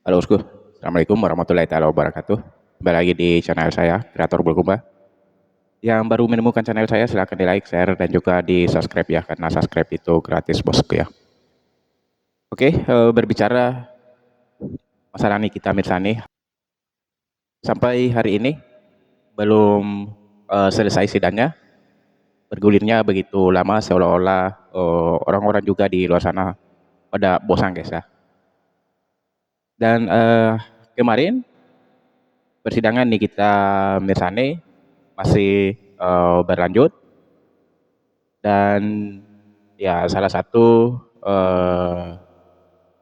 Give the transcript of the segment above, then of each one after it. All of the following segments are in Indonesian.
Halo Usku, Assalamualaikum warahmatullahi taala wabarakatuh. Kembali lagi di channel saya, Kreator Bulkumba. Yang baru menemukan channel saya, silahkan di like, share, dan juga di subscribe ya, karena subscribe itu gratis bosku ya. Oke, berbicara masalah Nikita Mirzani, sampai hari ini belum selesai sidangnya. Bergulirnya begitu lama seolah-olah orang-orang juga di luar sana pada bosan guys ya. Dan kemarin persidangan Nikita Mirzani masih berlanjut dan ya salah satu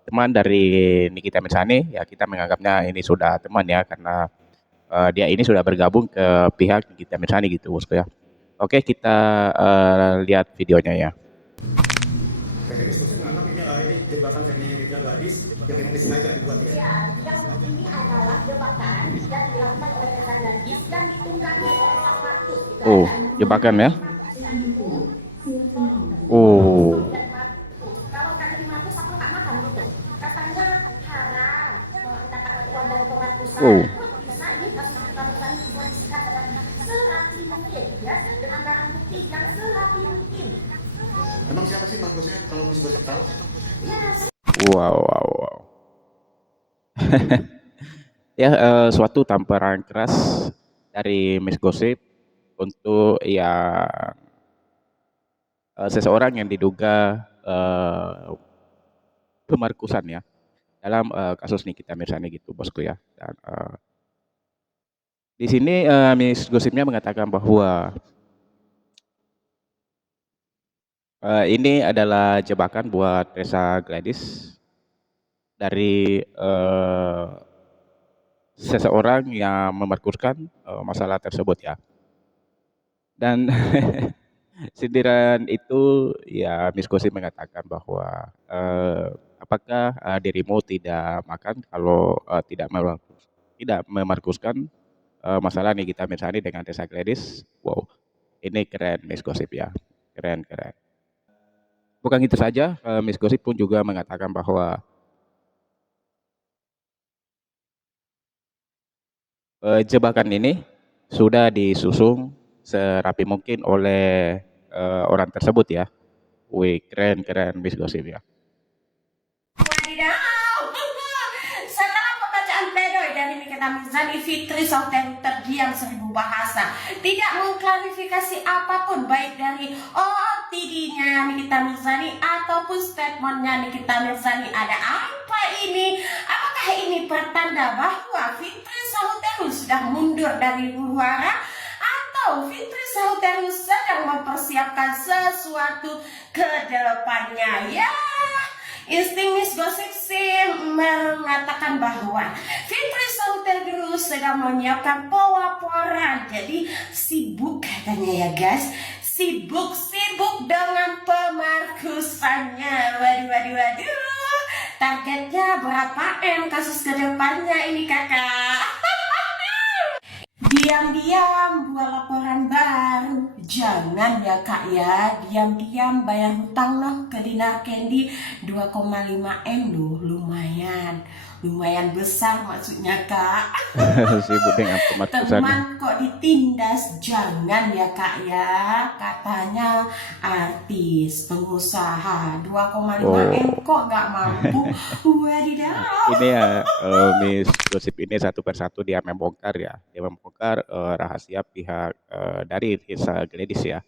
teman dari Nikita Mirzani ya kita menganggapnya ini sudah teman ya karena dia ini sudah bergabung ke pihak Nikita Mirzani gitu bosku ya. Oke kita lihat videonya ya. Dari diskusi menganggap ini jebakan dari media gadis yang memang disengaja dibuat ya. Ya, yang ini adalah jebakan yang dilakukan oleh rekan gadis dan ditunggangi oleh Sang Markus. Oh, jebakan ya. Oh. Kalau kaki Markus aku nggak makan gitu. Katanya haram mendapat uang dari pemarkusan. Oh. Bisa ini kasus pemarkusan dibuat serapi mungkin ya dengan barang bukti yang serapi mungkin. Emang siapa sih Markusnya kalau Miss Gosip tahu? Ya, Wow. Ya suatu tamparan keras dari Miss Gosip untuk ya seseorang yang diduga pemarkusan ya dalam kasus Nikita Mirzani gitu bosku ya. Dan di sini Miss Gosipnya mengatakan bahwa ini adalah jebakan buat Reza Gladys dari seseorang yang memarkuskan masalah tersebut ya. Dan sindiran itu ya Miss Gosip mengatakan bahwa apakah dirimu tidak makan kalau tidak memarkuskan masalah Nikita Mirzani dengan Reza Gladys. Wow, ini keren Miss Gosip ya, keren. Bukan itu saja, Miss Gosip pun juga mengatakan bahwa jebakan ini sudah disusun serapi mungkin oleh orang tersebut ya. Wih, keren Miss Gosip ya. wadidaw. Setelah pembacaan pledoi dari Nikita Mirzani, Fitri Sauteri terdiam seribu bahasa, tidak mengklarifikasi apapun baik dari OOTD-nya Nikita Mirzani ataupun statementnya Nikita Mirzani. Ada apa ini? Apakah ini pertanda bahwa Fitri Sauteri sudah mundur dari huru-hara atau Fitri Sauteri sedang mempersiapkan sesuatu ke depannya? Ya, insting Miss Gosip sih mengatakan bahwa Fitri Sauteri sedang menyiapkan pelaporan. Jadi sibuk katanya ya guys, sibuk dengan pemarkusannya. Waduh. Targetnya berapa M kasus kedepannya ini kakak? Diam-diam buat laporan baru. Jangan ya kak ya, diam-diam bayar hutang loh ke Dinar Candy 2,5 M loh, lumayan besar maksudnya kak. Sibuk dengan pemarkusan. Teman kok ditindas, jangan ya kak ya. Katanya artis, pengusaha 2,5 M kok nggak mampu. Wadidaw. Ini ya Miss Gosip ini satu persatu dia membongkar ya. Dia membongkar rahasia pihak dari Reza Gladys ya.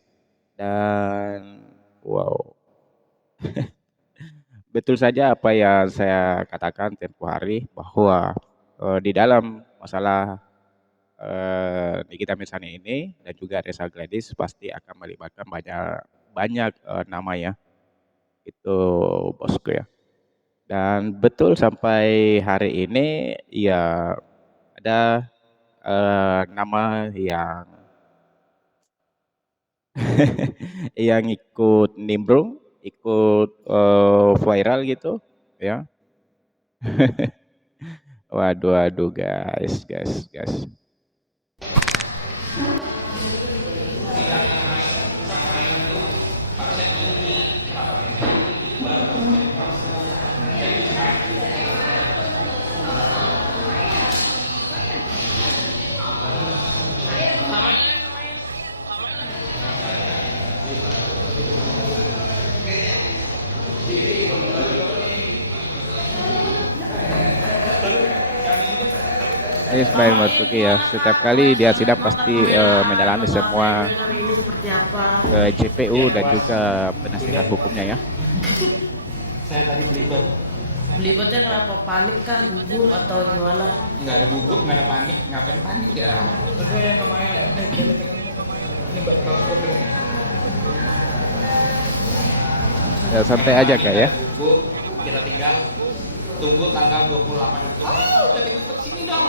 Dan wow. Betul saja apa yang saya katakan tempo hari bahwa di dalam masalah Nikita Mirzani ini dan juga Reza Gladys pasti akan melibatkan banyak nama ya. Itu bosku ya. Dan betul sampai hari ini ya ada nama yang yang ikut nimbrung, ikut viral gitu ya. Waduh guys. Ismail Marzuki ya, setiap kali dia sidang pasti menyalami semua hari ini seperti apa. JPU dan juga penasihat hukumnya ya. Saya tadi belibet. Belibetnya kenapa, panik kah, gugup atau gimana? Nggak ada gugup, nggak ada panik. Ngapain panik ya? Itu yang kemarin. Ini bakal Ya, santai aja kak ya. gugup, kita tinggal tunggu tanggal 28. Oh, udah ikut ke sini dong.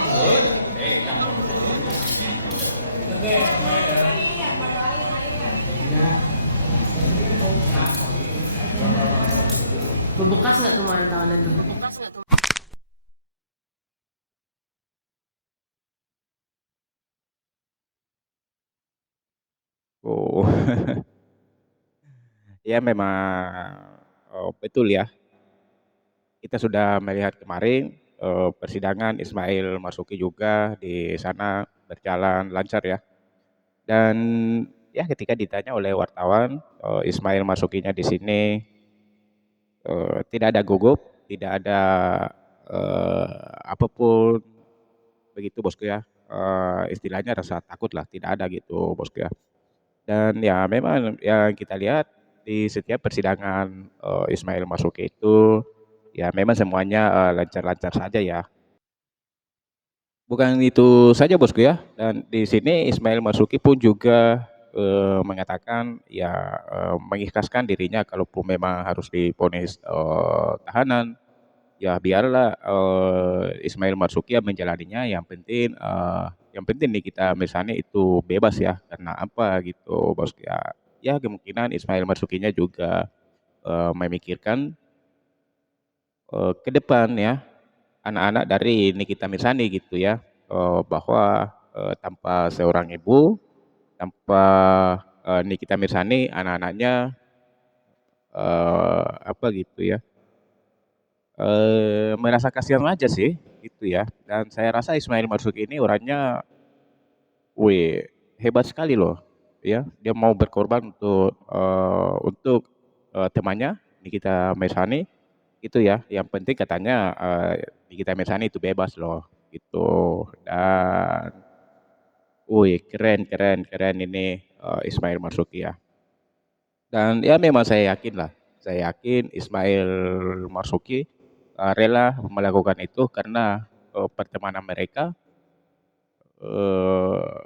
Bebekas nggak tuh main tangannya tuh? Oh, ya memang betul ya. Kita sudah melihat kemarin persidangan Ismail Marzuki juga di sana berjalan lancar ya. Dan ya ketika ditanya oleh wartawan, Ismail Marzukinya di sini tidak ada gugup, tidak ada apapun begitu bosku ya. Istilahnya rasa takut lah, tidak ada gitu bosku ya. Dan ya memang yang kita lihat di setiap persidangan Ismail Marzuki itu ya memang semuanya lancar-lancar saja ya. Bukan itu saja bosku ya. Dan di sini Ismail Marzuki pun juga mengatakan ya mengikhlaskan dirinya kalaupun memang harus divonis tahanan ya biarlah Ismail Marzuki yang menjalaninya yang penting nih kita misalnya itu bebas ya karena apa gitu bos ya ya kemungkinan Ismail Marzukinya juga memikirkan ke depan ya anak-anak dari Nikita Mirzani gitu ya bahwa tanpa seorang ibu tanpa Nikita Mirzani anak-anaknya apa gitu ya merasa kasihan aja sih gitu ya dan saya rasa Ismail Marzuki ini orangnya wih hebat sekali loh ya dia mau berkorban untuk temannya Nikita Mirzani itu ya yang penting katanya Nikita Mirzani itu bebas loh gitu dan wih keren keren keren ini Ismail Marzuki ya dan ya memang saya yakin Ismail Marzuki rela melakukan itu karena pertemanan mereka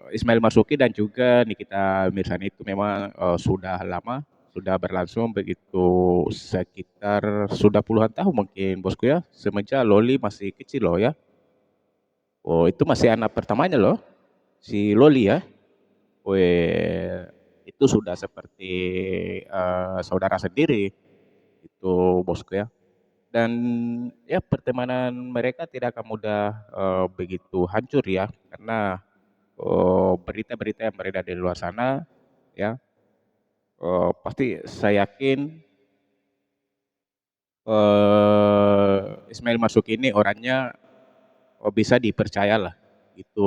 Ismail Marzuki dan juga Nikita Mirzani itu memang sudah lama sudah berlangsung begitu sekitar sudah puluhan tahun mungkin bosku ya semenjak Loli masih kecil loh ya oh itu masih anak pertamanya loh si Loli ya Weh, itu sudah seperti saudara sendiri itu bosku ya dan ya pertemanan mereka tidak akan mudah begitu hancur ya karena berita-berita yang beredar di luar sana ya pasti saya yakin Ismail Marzuki ini orangnya bisa dipercaya lah itu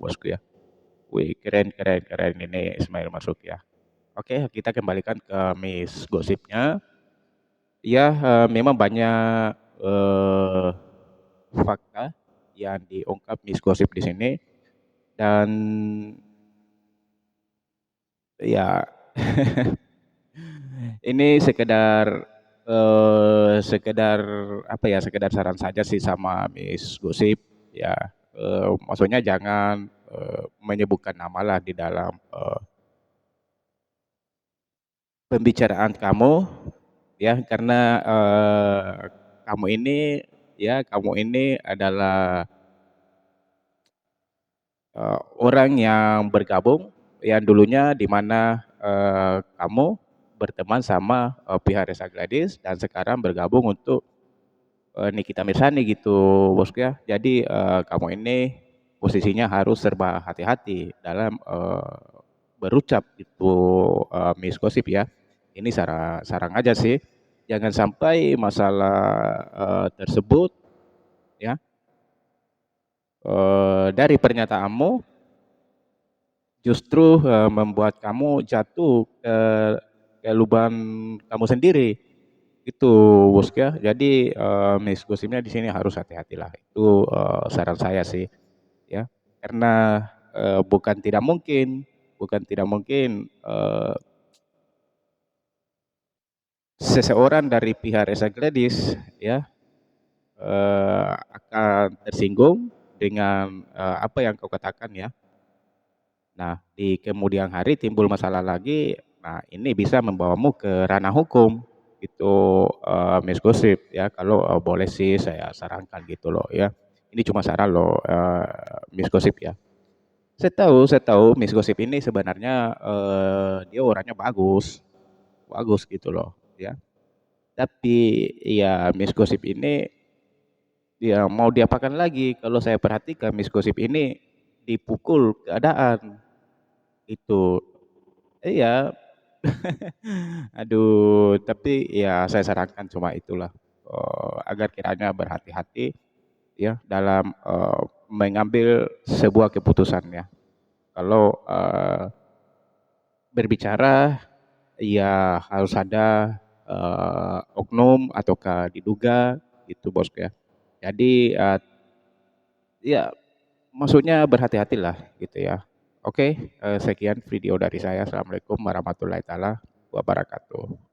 bosku ya. Wih keren keren keren ini Ismail Marzuki ya. Oke kita kembalikan ke Miss Gosipnya. Ya memang banyak fakta yang diungkap Miss Gosip di sini dan ya ini sekedar apa ya, sekedar saran saja sih sama Miss Gosip ya, maksudnya jangan, menyebutkan nama lah di dalam, pembicaraan kamu ya karena, kamu ini adalah, orang yang bergabung yang dulunya di mana, kamu berteman sama, pihak Reza Gladys dan sekarang bergabung untuk Nikita Mirzani gitu bosku ya. Jadi kamu ini posisinya harus serba hati-hati dalam berucap itu Miss Gosip ya. Ini saran aja sih. Jangan sampai masalah tersebut ya dari pernyataanmu justru membuat kamu jatuh ke lubang kamu sendiri. Itu bosku ya. Jadi Miss Gosipnya di sini harus hati-hati lah. Itu saran saya sih. ya. Karena bukan tidak mungkin, seseorang dari pihak Reza Gladys ya akan tersinggung dengan apa yang kau katakan ya. Nah, di kemudian hari timbul masalah lagi, nah ini bisa membawamu ke ranah hukum itu Miss Gosip ya. Kalau boleh sih saya sarankan gitu loh ya. Ini cuma saran loh Miss Gosip ya. Saya tahu Miss Gosip ini sebenarnya dia orangnya bagus, bagus gitu loh ya. Tapi ya Miss Gosip ini ya mau diapakan lagi, kalau saya perhatikan Miss Gosip ini dipukul keadaan itu. Iya, aduh, tapi ya saya sarankan cuma itulah, agar kiranya berhati-hati ya dalam mengambil sebuah keputusan ya. Kalau berbicara ya harus ada oknum ataukah diduga gitu Bosku ya. Jadi ya maksudnya berhati-hatilah gitu ya. Oke, sekian video dari saya. Assalamualaikum warahmatullahi taala wabarakatuh.